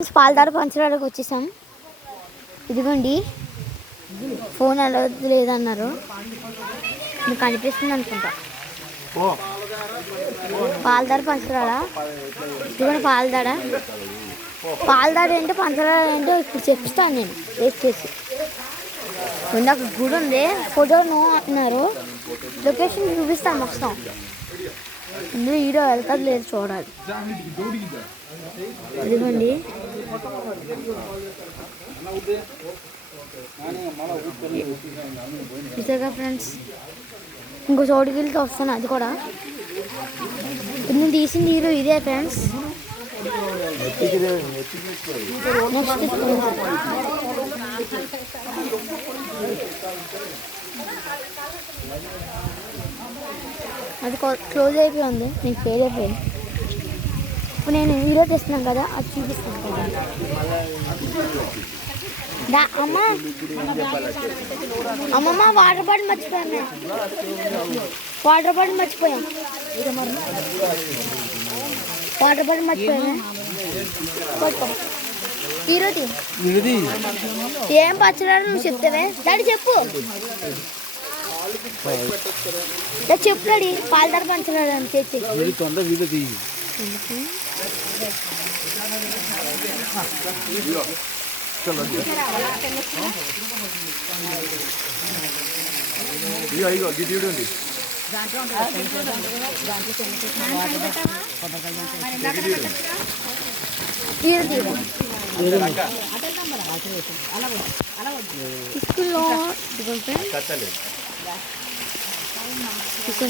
పాలదార పంచడానికి వచ్చేసాం. ఇదిగోండి ఫోన్ అలా లేదన్నారు, మీకు కనిపిస్తుంది అనుకుంటా. పాలదార పంచరాడా, ఇదిగోండి పాలదార. పాలదార ఏంటో పంచదార ఏంటో ఇప్పుడు చెప్తాను నేను వేస్ట్ చేసి. నాకు గుడి ఉంది, ఫోటో నో అంటున్నారు, లొకేషన్ చూపిస్తాను మొత్తం. ఇందులో హీరో వెళ్తాది లేదు చూడాలి. ఇదిగోండి చూసాగా ఫ్రెండ్స్, ఇంకో చోటుకి వెళ్తే వస్తాను. అది కూడా నేను తీసింది హీరో ఇదే ఫ్రెండ్స్. నెక్స్ట్ అది క్లోజ్ అయిపోయింది, మీకు ఫెయిల్ అయిపోయింది. ఇప్పుడు నేను వీడియో తెస్తున్నాను కదా, అది చూపిస్తాను కదా. అమ్మా అమ్మమ్మ వాటర్ బాటిల్ మర్చిపోయాను, వాటర్ బాటిల్ మర్చిపోయాం, వాటర్ బాటిల్ మర్చిపోయాను. ఈరోజు ఏం పచ్చడారు నువ్వు చెప్తావే డాడీ, చెప్పు చెప్పు డాడీ. పాలదార పంచడారు అని తెచ్చి తీసుకుల్లో